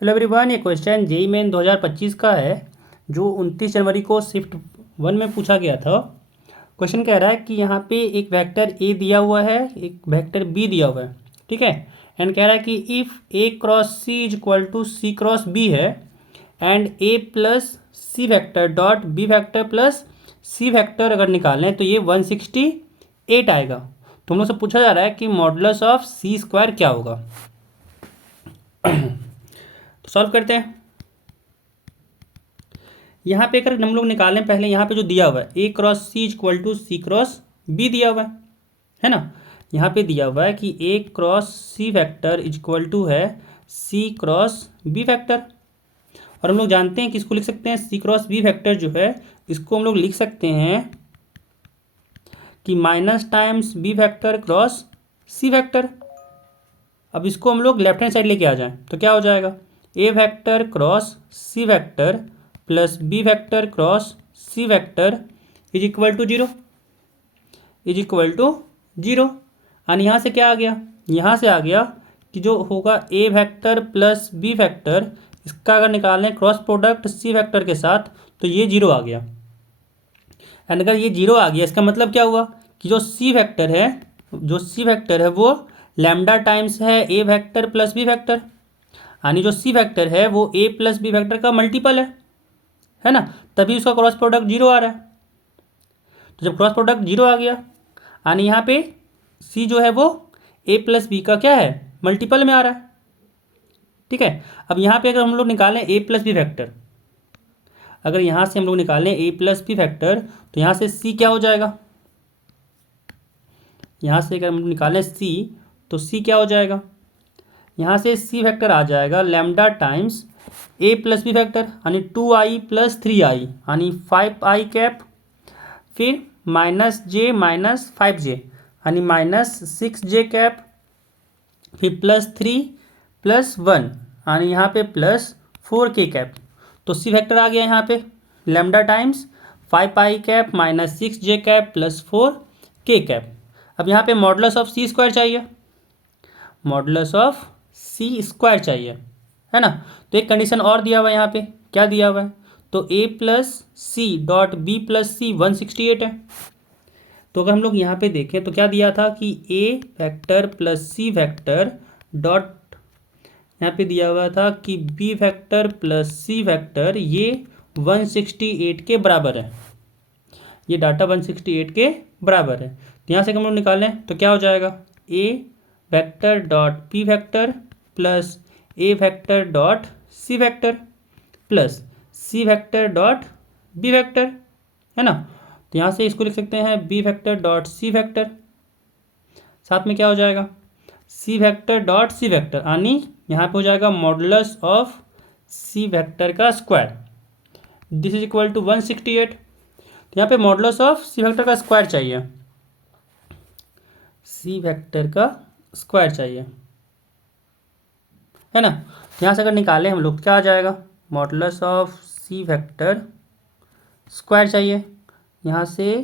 Hello everyone, ये question JEE main 2025 का है जो 29 जनवरी को शिफ्ट 1 में पूछा गया था। क्वेश्चन कह रहा है कि यहाँ पे एक वेक्टर ए दिया हुआ है, एक वेक्टर बी दिया हुआ है, ठीक है। एंड कह रहा है कि if A cross C is equal to C cross B है and A plus C vector dot B vector plus C vector अगर निकालें तो ये 168 आएगा। तो हम लोग से पूछा जा रहा है कि मॉडुलस ऑफ सी स्क्वायर क्या होगा। तो सॉल्व करते हैं। यहाँ पे अगर हम लोग निकालें, पहले यहाँ पे जो दिया हुआ है A cross C is equal to C cross B दिया हुआ है ना। यहाँ पे दिया हुआ है कि A cross C vector is equal to है सी क्रॉस बी वेक्टर। और हम लोग जानते हैं कि इसको लिख सकते हैं सी क्रॉस बी वेक्टर जो है इसको हम लोग लिख सकते हैं कि minus times B vector cross C vector. अब इसको हम लोग लेफ्ट हैंड साइड लेके आ जाएं तो क्या हो जाएगा, A vector cross C vector plus B vector cross C vector is equal to zero, is equal to zero. और यहाँ से क्या आ गया, यहाँ से आ गया कि जो होगा ए वेक्टर प्लस बी वेक्टर, इसका अगर निकालें क्रॉस प्रोडक्ट सी वेक्टर के साथ तो ये जीरो आ गया। एंड अगर ये जीरो आ गया इसका मतलब क्या हुआ कि जो सी वेक्टर है, जो सी वेक्टर है वो लैम्डा टाइम्स है ए वेक्टर प्लस बी वेक्टर, यानी जो सी वेक्टर है वो ए प्लस बी वेक्टर का मल्टीपल है ना, तभी उसका क्रॉस प्रोडक्ट जीरो आ रहा है। तो जब क्रॉस प्रोडक्ट जीरो आ गया यानी यहाँ पे सी जो है वो ए प्लस बी का क्या है, मल्टीपल में आ रहा है, ठीक है। अब यहाँ पे अगर हम लोग निकालें ए प्लस बी वेक्टर, अगर यहाँ से हम लोग निकालें ए प्लस बी वेक्टर तो यहाँ से सी क्या हो जाएगा, यहाँ से अगर हम निकालें सी तो सी क्या हो जाएगा, यहाँ से सी वेक्टर आ जाएगा lambda times A plus B vector यानी 2i प्लस 3i यानी 5i कैप, फिर माइनस जे माइनस 5j यानी माइनस 6j कैप, फिर प्लस 3 प्लस 1 यानी यहाँ पे प्लस 4k कैप। तो सी वेक्टर आ गया यहाँ पे lambda times 5i cap minus 6j cap plus 4k cap. अब यहाँ पे मॉडुलस ऑफ सी स्क्वायर चाहिए, मॉडुलस ऑफ सी स्क्वायर चाहिए, है ना। तो एक कंडीशन और दिया हुआ है यहाँ पे, क्या दिया हुआ है, तो A plus C dot B plus C 168 है। तो अगर हम लोग यहाँ पे देखें तो क्या दिया था कि ए vector plus C vector dot, यहाँ पे दिया हुआ था कि B vector plus C vector ये 168 के बराबर है, ये डाटा 168 के बराबर है। तो यहाँ से हम लोग निकालें तो क्या हो जाएगा, A vector dot P vector plus A vector dot C vector plus C vector dot B vector, है ना। तो यहाँ से इसको लिख सकते हैं B vector dot C vector, साथ में क्या हो जाएगा C vector dot C vector, यानी यहाँ पे हो जाएगा मॉडुलस ऑफ सी वेक्टर का square, this is equal to 168। तो यहाँ पे मॉडुलस ऑफ सी वेक्टर का स्क्वायर चाहिए, सी वेक्टर का स्क्वायर चाहिए, है ना। तो यहाँ से अगर निकालें हम लोग क्या आ जाएगा, modulus of C vector square चाहिए। यहाँ से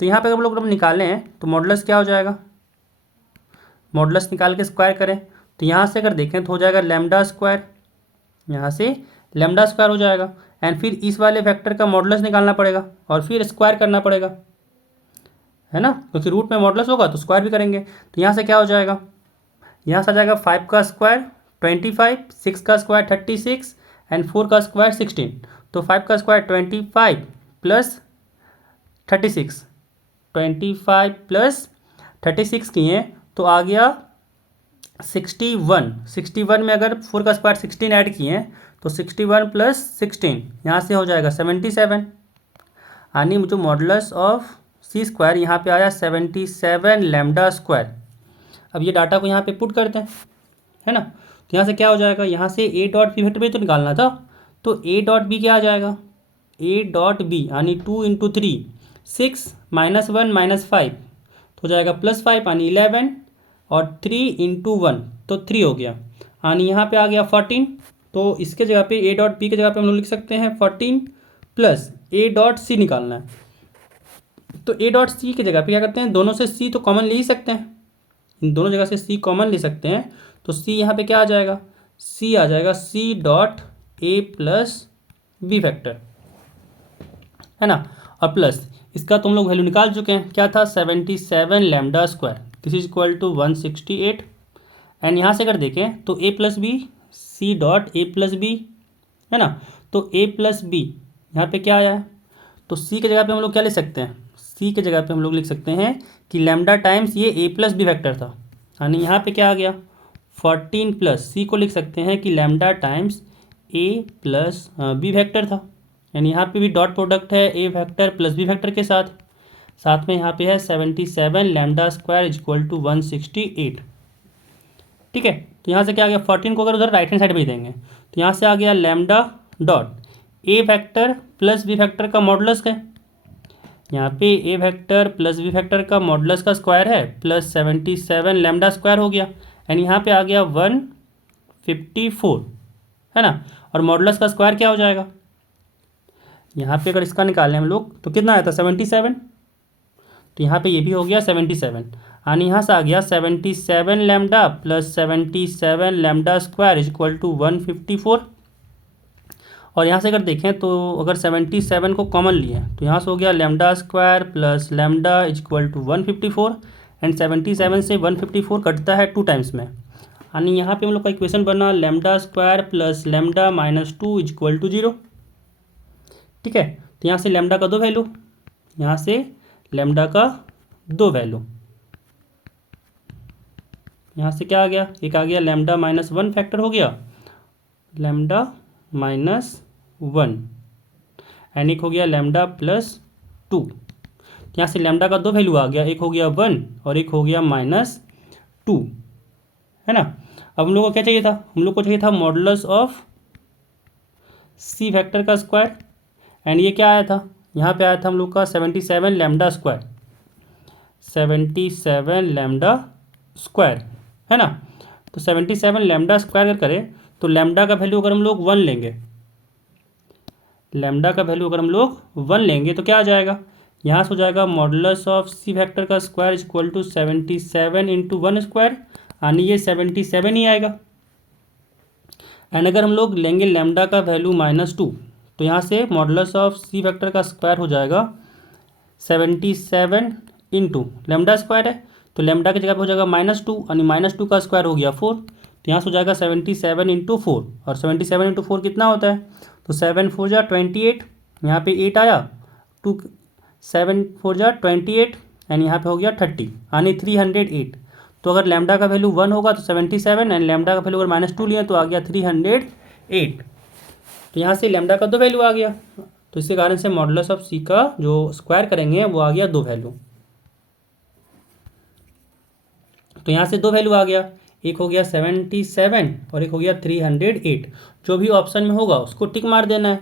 तो यहाँ पे हम लोग निकालें हैं तो मॉडुलस क्या हो जाएगा, मॉडुलस निकाल के स्क्वायर करें तो यहाँ से अगर देखें तो हो जाएगा लैम्डा स्क्वायर, यहाँ से लैम्डा स्क्वायर हो जाएगा। एंड फिर इस वाले वेक्टर का मॉडुलस निकालना पड़ेगा और फिर स्क्वायर करना पड़ेगा, है ना, क्योंकि रूट में मॉडुलस होगा तो स्क्वायर भी करेंगे। तो यहाँ से क्या हो जाएगा, यहाँ से आ जाएगा 5 का स्क्वायर 25, 6 का स्क्वायर 36 एंड 4 का स्क्वायर 16। तो 5 का स्क्वायर 25 प्लस 36, 25 प्लस 36 किए तो आ गया 61। 61 में अगर 4 का स्क्वायर 16 ऐड किए तो 61 प्लस 16 यहाँ से हो जाएगा 77, यानी जो मॉडुलस ऑफ सी स्क्वायर यहाँ पे आया 77 लैम्डा स्क्वायर। अब ये डाटा को यहाँ पे पुट करते हैं, है ना। तो यहाँ से क्या हो जाएगा, यहाँ से ए डॉट बी वेक्टर भी तो निकालना था, तो ए डॉट बी क्या आ जाएगा, ए डॉट बी यानी 2 इंटू 3 6 माइनस 1 माइनस 5 तो हो जाएगा प्लस 5 यानी 11 और 3 इंटू 1 तो 3 हो गया, यानी यहाँ पे आ गया 14। तो इसके जगह पे ए डॉट बी की जगह पे हम लोग लिख सकते हैं 14 प्लस ए डॉट सी निकालना है। तो ए डॉट सी की जगह पे क्या करते हैं, दोनों से सी तो कॉमन ले ही सकते हैं, इन दोनों जगह से सी कॉमन ले सकते हैं, तो सी यहाँ पे क्या आ जाएगा, सी आ जाएगा C dot A plus B factor, है ना। और प्लस इसका तुम लोग वैल्यू निकाल चुके हैं, क्या था 77 lambda square, this is equal to 168। And यहाँ से अगर देखें तो A plus B, C dot A plus B, है ना। तो ए प्लस बी यहाँ पे क्या आया है, तो सी के जगह पे हम लोग क्या लिख सकते हैं, सी के जगह पे हम लोग लिख सकते हैं कि लैम्डा टाइम्स ये ए प्लस बी फैक्टर था, यानी यहाँ पे क्या आ गया 14 प्लस सी को लिख सकते हैं कि lambda times A plus B factor था, यानी यहाँ पे भी डॉट प्रोडक्ट है A factor plus B factor के साथ, साथ में यहाँ पे है 77 lambda square is equal to 168। ठीक है, तो यहाँ से क्या आ गया 14 को अगर उधर राइट हैंड साइड भेज देंगे तो यहाँ से आ गया lambda dot A factor plus B factor का मॉडुलस है, यहाँ पे A factor plus B factor का मॉडुलस का स्क्वायर है प्लस 77 लैम्डा स्क्वायर हो गया, एंड यहाँ पे आ गया 154, है ना। और मॉडुलस का स्क्वायर क्या हो जाएगा, यहाँ पे अगर इसका निकालें हम लोग तो कितना आया था 77, तो यहाँ पे ये भी हो गया 77, यानी यहाँ से आ गया 77 lambda plus 77 lambda square is equal to 154। और यहाँ से अगर देखें तो अगर 77 को कॉमन लिए तो यहाँ से हो गया lambda square plus lambda is equal to 154, and 77 से 154 कटता है 2 टाइम्स में, यानी यहाँ पे हम लोग का इक्वेशन बना lambda square plus lambda minus 2 is equal to 0। ठीक है, तो यहाँ से लैम्डा का 2 वैल्यू, यहाँ से लैम्डा का 2 वैल्यू, यहाँ से क्या आ गया, एक आ गया लैम्डा माइनस 1 फैक्टर हो गया, लैम्डा माइनस 1, एंड एक हो गया लैम्डा प्लस 2। यहाँ से लैम्डा का 2 वैल्यू आ गया, एक हो गया 1 और एक हो गया -2, है ना। अब हम लोग को क्या चाहिए था, हम लोग को चाहिए था मॉडुलस ऑफ सी फैक्टर का स्क्वायर, एंड ये क्या आया था, यहाँ पे आया था हम लोग का 77 लैम्डा स्क्वायर, 77 लैम्डा स्क्वायर, है ना। तो 77 लैम्डा स्क्वायर अगर करें तो लैम्डा का वैल्यू अगर हम लोग 1 लेंगे, लैम्डा का वैल्यू अगर हम लोग 1 लेंगे तो क्या आ जाएगा, यहाँ से हो जाएगा मॉडुलस ऑफ सी फैक्टर का square is equal to 77 into 1 square, यानी ये 77 ही आएगा। एंड अगर हम लोग लेंगे लैम्डा का वैल्यू -2 तो यहाँ से मॉडुलस ऑफ सी फैक्टर का स्क्वायर हो जाएगा 77 इंटू लैम्डा स्क्वायर है, तो लैम्डा की जगह पे हो जाएगा -2, यानी -2 का स्क्वायर हो गया 4, तो यहाँ से हो जाएगा 77 इंटू 4, और 77 इंटू 4 कितना होता है, तो 7 4 जा 28, यहाँ पे 8 आया, 2 7 4 जा 28, एंड यहाँ पे हो गया 30, यानी 308। तो अगर लैम्डा का वैल्यू 1 होगा तो 77, एंड लैम्डा का वैल्यू अगर -2 लिए तो आ गया 308। तो यहाँ से लैम्डा का 2 वैल्यू आ गया, तो इसके कारण से मॉडुलस ऑफ सी का जो स्क्वायर करेंगे वो आ गया 2 वैल्यू। तो यहाँ से 2 वैल्यू आ गया, एक हो गया 77 और एक हो गया 308, जो भी ऑप्शन में होगा उसको टिक मार देना है।